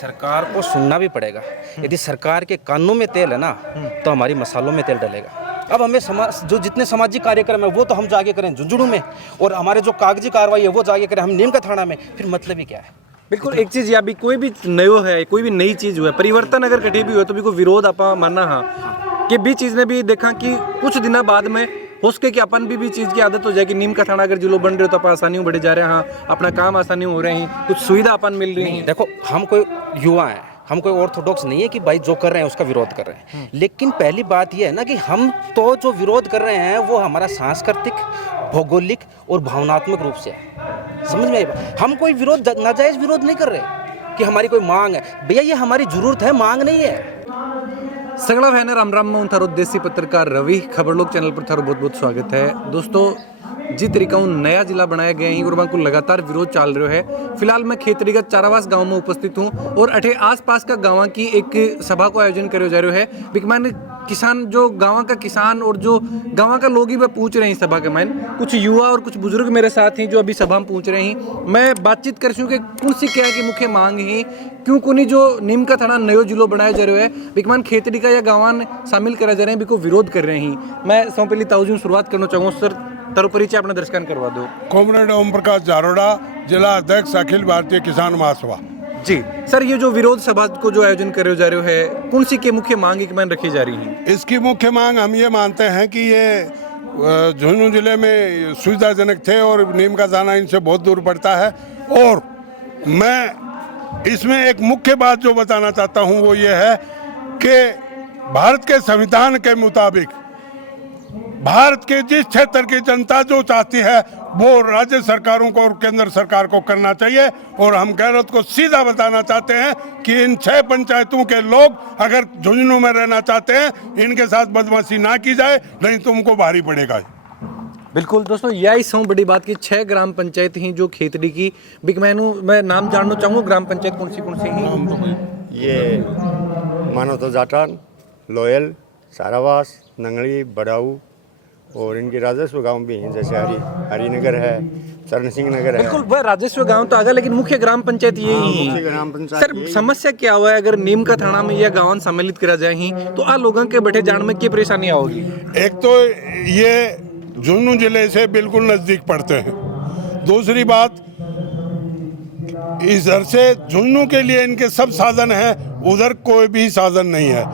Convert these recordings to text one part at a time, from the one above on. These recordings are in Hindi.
सरकार को सुनना भी पड़ेगा। यदि सरकार के कानों में तेल है ना तो हमारी मसालों में तेल डलेगा। अब हमें जो जितने सामाजिक कार्यक्रम है वो तो हम जाके करें झुंझुनू में, और हमारे जो कागजी कार्रवाई है वो जाके करें हम नीम का थाना में, फिर मतलब ही क्या है। बिल्कुल एक चीज या भी कोई भी नयो है, कोई भी नई चीज हुआ परिवर्तन अगर कटे भी हो तो भी कोई विरोध आपा मानना हाँ कि भी चीज ने भी देखा कि कुछ दिनों बाद में हो सके कि अपन भी चीज की आदत हो जाए कि नीम का थाना अगर जिलो बन रहे हो तो आप आसानी बढ़े जा रहे हैं, हाँ अपना काम आसानी हो रहे हैं, कुछ सुविधा अपन मिल रही है। देखो हम कोई युवा हैं, हम कोई ऑर्थोडॉक्स नहीं है कि भाई जो कर रहे हैं उसका विरोध कर रहे हैं, लेकिन पहली बात यह है ना कि हम तो जो विरोध कर रहे हैं वो हमारा सांस्कृतिक, भौगोलिक और भावनात्मक रूप से है। समझ में आई बात? हम कोई विरोध नाजायज विरोध नहीं कर रहे कि हमारी कोई मांग है। भैया ये हमारी जरूरत है, मांग नहीं है। सगड़ा बहन राम राम में थारो देसी पत्रकार रवि खबर लोग चैनल पर थारो बहुत बहुत स्वागत है। दोस्तों जिस तरीका नया जिला बनाया गया है और को लगातार विरोध चल रहा है। फिलहाल मैं खेतरीगत चारावास गांव में उपस्थित हूं और अठे आसपास का गांव की एक सभा को आयोजन करो जा रहा है। बिकमान किसान जो गांव का किसान और जो गांव का लोग ही वह पूछ रहे हैं सभा के मान, कुछ युवा और कुछ बुजुर्ग मेरे साथ हैं जो अभी सभा में पूछ रहे हैं। मैं बातचीत कर कि कौन सी क्या है कि मुख्य मांग है, क्यों कोनी जो नीम का थाना नयो जिलो बनाया जा रहा है बिकमान खेतरी का या गांव शामिल करा जा रहे हैं, बिको विरोध कर रहे हैं। मैं सब पहली ताउजू शुरुआत करना चाहूँगा सर, तारो परिचय अपने दर्शकों करवा दो। कॉमरेड ओम प्रकाश जारोड़ा, जिला अध्यक्ष अखिल भारतीय किसान महासभा। जी सर, ये जो विरोध सभा को जो आयोजन करे जा रहे है कौन सी के मुख्य मांग एक मान रखी जा रही है? इसकी मुख्य मांग हम ये मानते हैं कि ये झुंझुनू जिले में सुविधाजनक थे और नीम का थाना इनसे बहुत दूर पड़ता है। और मैं इसमें एक मुख्य बात जो बताना चाहता हूँ वो ये है कि भारत के संविधान के मुताबिक भारत के जिस क्षेत्र की जनता जो चाहती है वो राज्य सरकारों को और केंद्र सरकार को करना चाहिए। और हम गैरत को सीधा बताना चाहते हैं कि इन 6 पंचायतों के लोग अगर झुंझुनू में रहना चाहते हैं इनके साथ बदमाशी ना की जाए, नहीं तो उनको भारी पड़ेगा। बिल्कुल दोस्तों, यही सौ बड़ी बात की 6 ग्राम पंचायत ही जो खेतड़ी की बिकमैनू मैं नाम जानना चाहूँगा। ग्राम पंचायत कौन सी ही? ये मानो तो जाटान, लोयल, सारावास, नंगली, बड़ाऊ और इनके राजस्व गांव भी हैं, जैसे हरिनगर है, चरण सिंह नगर है। बिल्कुल वह राजस्व गांव तो आगा, लेकिन मुख्य ग्राम पंचायत ये ही है। ग्राम पंचायत सर समस्या क्या हुआ है अगर नीम का थाना में यह गांव सम्मिलित करा जाए तो आ लोगों के बैठे जाने में क्या परेशानी होगी? एक तो ये झुंझुनू जिले से बिल्कुल नजदीक पड़ते हैं। दूसरी बात, इधर से झुंझुनू के लिए इनके सब साधन हैं, उधर कोई भी साधन नहीं है।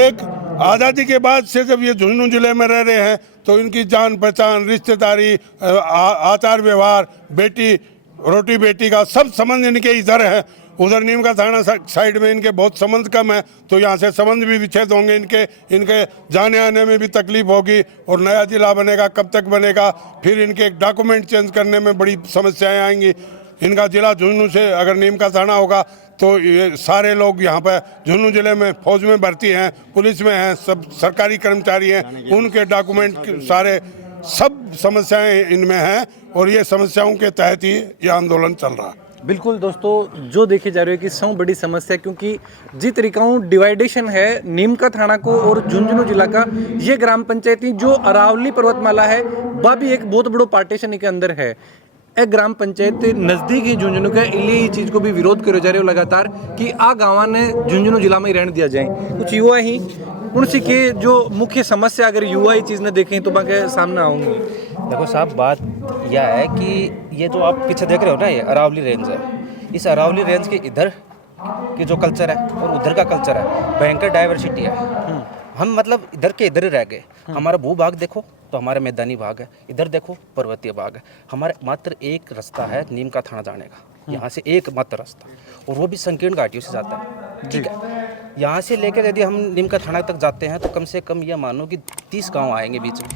एक आज़ादी के बाद से जब ये झुंझुनू जिले में रह रहे हैं तो इनकी जान पहचान, रिश्तेदारी, आचार व्यवहार, बेटी रोटी बेटी का सब संबंध इनके इधर है। उधर नीम का थाना साइड में इनके बहुत संबंध कम है, तो यहाँ से संबंध भी विच्छेद होंगे, इनके जाने आने में भी तकलीफ होगी। और नया जिला बनेगा, कब तक बनेगा, फिर इनके डॉक्यूमेंट चेंज करने में बड़ी समस्याएं आएंगी। इनका जिला झुंझुनू से अगर नीम का थाना होगा तो ये सारे लोग यहाँ पर झुंझुनू जिले में फौज में भर्ती हैं, पुलिस में हैं, सब सरकारी कर्मचारी हैं, उनके डॉक्यूमेंट सारे सब समस्याएं इनमें हैं और ये समस्याओं के तहत ही ये आंदोलन चल रहा है। बिल्कुल दोस्तों, जो देखे जा रहे हो कि सब बड़ी समस्या, क्योंकि जिस तरीकाओं डिवाइडेशन है नीम का थाना को और झुंझुनू जिला का, ये ग्राम पंचायती जो अरावली पर्वतमाला है वह भी एक बहुत बड़ो पार्टीशन के अंदर है। एक ग्राम पंचायत नजदीक ही झुंझुनू का, इसलिए ये चीज को भी विरोध करे जा रहे हो लगातार कि आ गाँव ने झुंझुनू जिला में ही रहने दिया जाए। कुछ युवा ही उनसे के जो मुख्य समस्या अगर युवा ये चीज़ ने देखें तो बाकी सामने आऊँगी। देखो साहब, बात यह है कि ये जो आप पीछे देख रहे हो ना, ये अरावली रेंज है। इस अरावली रेंज के इधर की जो कल्चर है और उधर का कल्चर है, भयंकर डाइवर्सिटी है। हम मतलब इधर के इधर ही रह गए। हमारा भूभाग देखो तो हमारा मैदानी भाग है, इधर देखो पर्वतीय भाग है। हमारे मात्र एक रास्ता है नीम का थाना जाने का, यहाँ से एक मात्र रास्ता, और वो भी संकीर्ण घाटियों से जाता है। ठीक है, यहाँ से लेकर यदि हम नीम का थाना तक जाते हैं तो कम से कम यह मानो कि 30 गांव आएंगे बीच में।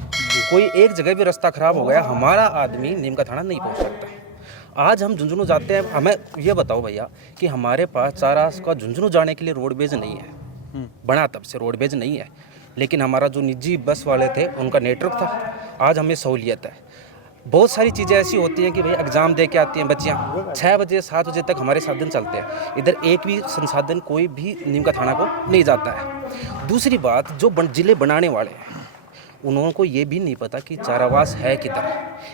कोई एक जगह भी रास्ता खराब हो गया, हमारा आदमी नीम का थाना नहीं पहुँच सकता। आज हम झुंझुनू जाते हैं, हमें ये बताओ भैया कि हमारे पास चारा का झुंझुनू जाने के लिए रोडवेज नहीं है, बना तब से रोडवेज नहीं है, लेकिन हमारा जो निजी बस वाले थे उनका नेटवर्क था। आज हमें सहूलियत है। बहुत सारी चीज़ें ऐसी होती हैं कि भाई एग्ज़ाम दे के आती हैं बच्चियाँ, 6 बजे 7 बजे तक हमारे साधन चलते हैं। इधर एक भी संसाधन कोई भी नीम का थाना को नहीं जाता है। दूसरी बात, जो जिले बनाने वाले हैं उन्होंने को ये भी नहीं पता कि चारावास है किधर,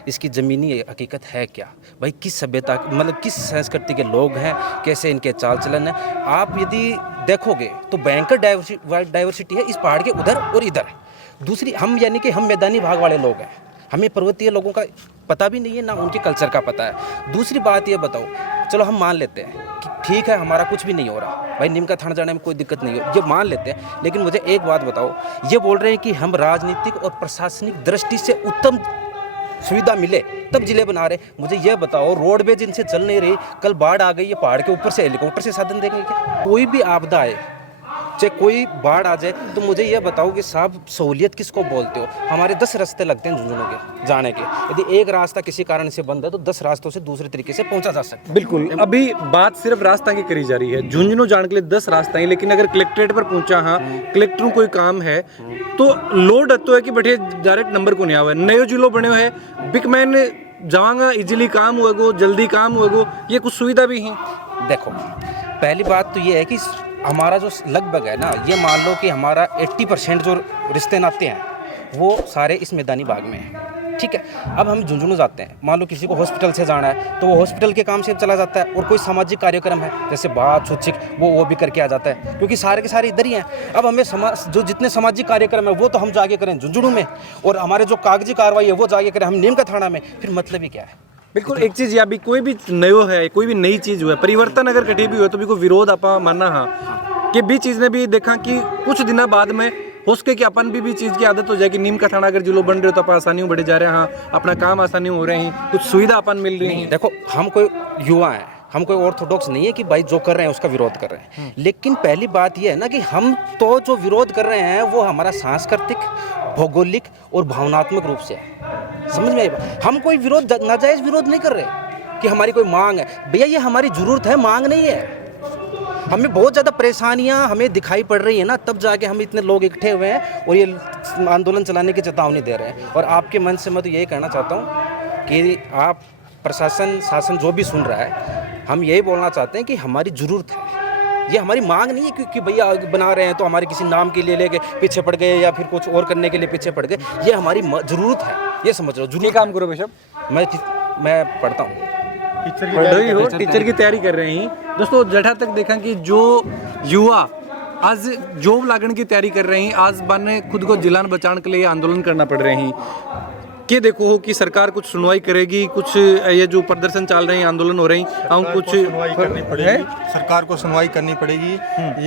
इसकी ज़मीनी हकीकत है क्या, भाई किस सभ्यता मतलब किस संस्कृति के लोग हैं, कैसे इनके चाल चलन है। आप यदि देखोगे तो भयंकर डाइवर्सिटी है इस पहाड़ के उधर और इधर। दूसरी हम यानी कि हम मैदानी भाग वाले लोग हैं, हमें पर्वतीय लोगों का पता भी नहीं है, ना उनके कल्चर का पता है। दूसरी बात ये बताओ, चलो हम मान लेते हैं कि ठीक है हमारा कुछ भी नहीं हो रहा, भाई नीम का थाना जाने में कोई दिक्कत नहीं हो, ये मान लेते हैं। लेकिन मुझे एक बात बताओ, ये बोल रहे हैं कि हम राजनीतिक और प्रशासनिक दृष्टि से उत्तम सुविधा मिले तब जिले बना रहे। मुझे ये बताओ, रोडवेज इनसे चल नहीं रही, कल बाढ़ आ गई, ये पहाड़ के ऊपर से हेलीकॉप्टर से साधन देंगे क्या? कोई भी आपदा आए, चाहे कोई बाढ़ आ जाए, तो मुझे ये बताओ कि साहब सहूलियत किसको बोलते हो? हमारे 10 रास्ते लगते हैं झुंझुनू के जाने के, यदि एक रास्ता किसी कारण से बंद है तो 10 रास्तों से दूसरे तरीके से पहुंचा जा सकता है। बिल्कुल, अभी बात सिर्फ रास्ता की करी जा रही है, झुंझुनू जाने के लिए 10 रास्ता है, लेकिन अगर कलेक्ट्रेट पर पहुंचा, हाँ कलेक्टर कोई काम है तो लोड तो है कि बैठे डायरेक्ट नंबर को नहीं आवा। नयो जिलो बने हुए है, बिकमैन जावांगा इजीली काम हुएगो, जल्दी काम होएगो, ये कुछ सुविधा भी है। देखो, पहली बात तो ये है कि हमारा जो लगभग है ना, ये मान लो कि हमारा 80% जो रिश्ते नाते हैं वो सारे इस मैदानी भाग में हैं, ठीक है। अब हम झुंझुनू जाते हैं, मान लो किसी को हॉस्पिटल से जाना है तो वो हॉस्पिटल के काम से चला जाता है, और कोई सामाजिक कार्यक्रम है जैसे बात छुच्छिक वो भी करके आ जाता है, क्योंकि सारे के सारे इधर ही हैं। अब हमें जो जितने सामाजिक कार्यक्रम है वो तो हम जाके करें झुंझुनू में, और हमारे जो कागजी कार्रवाई है वो जाके करें हम नीम का थाना में, फिर मतलब ही क्या है? बिल्कुल, एक चीज या भी कोई भी नयो है, कोई भी नई चीज हुआ, परिवर्तन अगर कटी भी हो तो भी कोई विरोध आपा मानना, हाँ कि भी चीज ने भी देखा कि कुछ दिनों बाद में हो सके कि अपन भी चीज की आदत हो जाए कि नीम का थाना अगर जिलो बन रहे हो तो आप आसानी बढ़े जा रहे हैं, हाँ अपना काम आसानी हो रहे हैं, कुछ सुविधा अपन मिल रही है। देखो, हम कोई युवा हैं, हम कोई ऑर्थोडॉक्स नहीं है कि भाई जो कर रहे हैं उसका विरोध कर रहे हैं, लेकिन पहली बात यह है ना कि हम तो जो विरोध कर रहे हैं वो हमारा सांस्कृतिक, भौगोलिक और भावनात्मक रूप से है। समझ में आई बात? हम कोई विरोध, नाजायज विरोध नहीं कर रहे कि हमारी कोई मांग है। भैया ये हमारी जरूरत है, मांग नहीं है। हमें बहुत ज़्यादा परेशानियां हमें दिखाई पड़ रही है ना, तब जाके हम इतने लोग इकट्ठे हुए हैं और ये आंदोलन चलाने की चेतावनी दे रहे हैं। और आपके मन से मैं तो यही कहना चाहता हूँ कि आप प्रशासन, शासन जो भी सुन रहा है, हम यही बोलना चाहते हैं कि हमारी ज़रूरत है, ये हमारी मांग नहीं है क्योंकि भैया बना रहे हैं तो हमारे किसी नाम के लिए लेके पीछे पड़ गए या फिर कुछ और करने के लिए पीछे पड़ गए। ये हमारी ज़रूरत है, ये समझ लो। जरूरी काम करो बेशक, मैं पढ़ता हूँ, टीचर की तैयारी कर रहे हैं। दोस्तों, जहाँ तक देखा कि जो युवा आज जॉब लागण की तैयारी कर रहे हैं, आज बने खुद को जिलान बचाने के लिए आंदोलन करना पड़ रहे हैं, कि देखो कि सरकार कुछ सुनवाई करेगी, कुछ ये जो प्रदर्शन चल रहे हैं, आंदोलन हो रहे हैं, हम कुछ सुनवाई करनी पड़ेगी, सरकार को सुनवाई करनी पड़ेगी।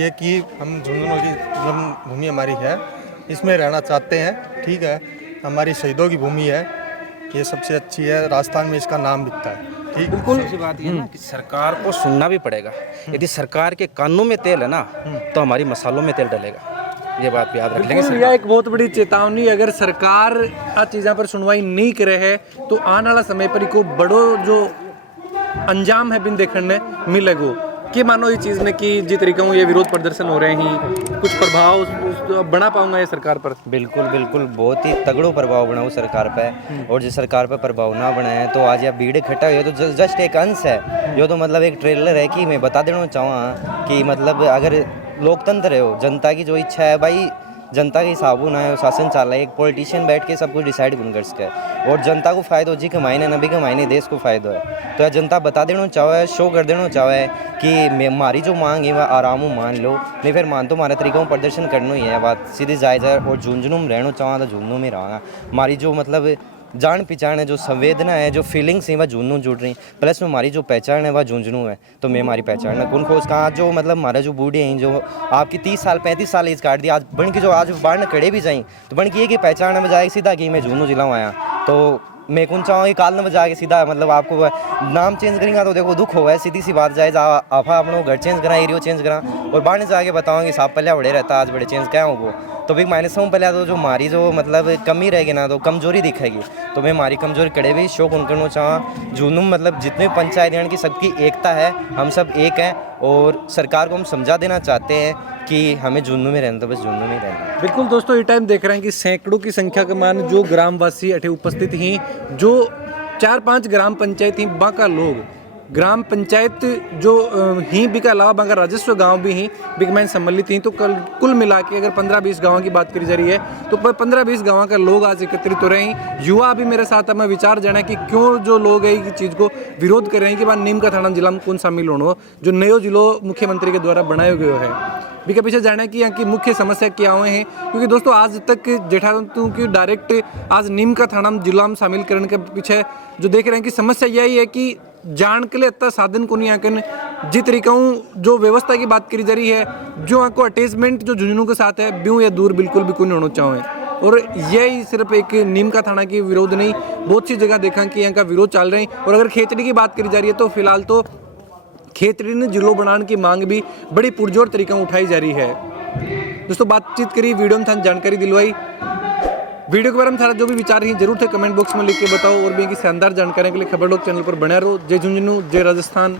ये कि हम झुंझुनू की जन्मभूमि हमारी है, इसमें रहना चाहते हैं, ठीक है, हमारी शहीदों की भूमि है, ये सबसे अच्छी है, राजस्थान में इसका नाम बिकता है। ठीक, बिल्कुल। दूसरी बात ये ना कि सरकार को सुनना भी पड़ेगा। यदि सरकार के कानों में तेल है ना तो हमारी मसालों में तेल डलेगा, ये बात भी याद रख लेंगे। यह एक बहुत बड़ी चेतावनी, अगर सरकार आ चीज़ों पर सुनवाई नहीं करे है तो आने वाला समय पर को बड़ो जो अंजाम है बिन देखने मिलेगो। कि मानो ये चीज़ ने कि जिस तरीके से ये विरोध प्रदर्शन हो रहे हैं, कुछ प्रभाव बना पाऊंगा ये सरकार पर? बिल्कुल बिल्कुल, बहुत ही तगड़ो प्रभाव बनाओ सरकार पे। और जो सरकार पे प्रभाव ना बनाए तो आज यह भीड़ इकट्ठा हुई है तो जस्ट एक अंश है, जो तो मतलब एक ट्रेलर है कि मैं बता देना चाहूँगा कि मतलब अगर लोकतंत्र है हो, जनता की जो इच्छा है भाई, जनता के हिसाब ना है शासन चल रहा है, एक पॉलिटिशियन बैठ के सब कुछ डिसाइड कर सके और जनता को फायदा हो जी कमाईने ना भी कमाईने देश को फायदा है। तो यह जनता बता देना चाहे, शो कर देना चाहे कि हमारी जो मांग है वह आराम हो मान लो, नहीं फिर मान तो हमारे तरीक़ों प्रदर्शन करना ही है, बात सीधी जायज़ है। और झुंझुनू में रहना चाहूँ तो झुंझुनू में रहा, हमारी जो मतलब जान पहचान है, जो संवेदना है, जो फीलिंग्स हैं वह झुंझुनू जुड़ रही, प्लस में हमारी जो पहचान है वह झुंझुनू है। तो मैं हमारी पहचान है कौन खोज कहाँ, जो मतलब हमारे जो बूढ़े हैं जो आपकी 30 साल 35 साल एज काट दी, आज बन की जो आज बाढ़ न खड़े भी जाएँ तो बन की ये कि पहचान में जाए सीधा कि मैं झुंझुनू जिला आया। तो मैं कौन चाहूँ कि काल न बजा के सीधा मतलब आपको नाम चेंज करेंगे तो देखो दुख होगा, सीधी सी बात जाए आपा अपना घर चेंज करा, एरियो चेंज करा और बाहर ने जाके बताऊँगी साहब पहले बड़े रहता आज बड़े चेंज क्या हो। तो भी माइनस हूँ पहले तो जो हमारी जो मतलब कमी रहेगी ना तो कमजोरी दिखेगी, तो मैं हमारी कमजोरी कड़े भी शौक उन करना चाहूँ। झुंझुनू मतलब जितने पंचायत की सबकी एकता है, हम सब एक हैं और सरकार को हम समझा देना चाहते हैं कि हमें झुंझुनू में रहना, तो बस झुंझुनू में रहना। बिल्कुल दोस्तों, ये टाइम देख रहे हैं कि सैकड़ों की संख्या के मान जो ग्रामवासी अठे उपस्थित ही, जो 4-5 ग्राम पंचायत ही बाका लोग ग्राम पंचायत जो ही भी के अलावा अगर राजस्व गांव भी ही बिगमैन सम्मिलित ही तो कुल मिला के अगर 15-20 गाँव की बात करी जा रही है तो 15-20 गाँव का लोग आज एकत्रित हो रहे हैं। युवा भी मेरे साथ हमें विचार जाना कि क्यों जो लोग है इस चीज़ को विरोध कर रहे हैं कि बात नीम का थाना जिला में कौन शामिल होना जो नयो जिलो मुख्यमंत्री के द्वारा बनाया गया है। भी के पीछे जाना है कि यहाँ की मुख्य समस्या क्या हुए हैं, क्योंकि दोस्तों आज तक जेठा कि डायरेक्ट आज नीम का थाना जिला में शामिल करने के पीछे जो देख रहे हैं कि समस्या यही है कि जान के लिए इतना साधन को नहीं आकर जिस तरीका जो व्यवस्था की बात करी जा रही है जो आपको अटैचमेंट जो झुंझुनू के साथ है ब्यूँ या दूर बिल्कुल भी कोई नहीं होना चाहें। और यही सिर्फ एक नीम का थाना की विरोध नहीं, बहुत सी जगह देखा कि यहाँ का विरोध चल रहे हैं। और अगर खेतड़ी की बात करी जा रही है तो फिलहाल तो खेतड़ी ने जिलो बनाने की मांग भी बड़ी पुरजोर तरीका उठाई जा रही है। दोस्तों बातचीत करी, वीडियो में जानकारी दिलवाई। वीडियो के बारे में सारा जो भी विचार ही जरूर थे कमेंट बॉक्स में लिख के बताओ। और भी की शानदार जानकारी के लिए खबर लोग चैनल पर बने रहो। जय झुंझुनू, जय राजस्थान।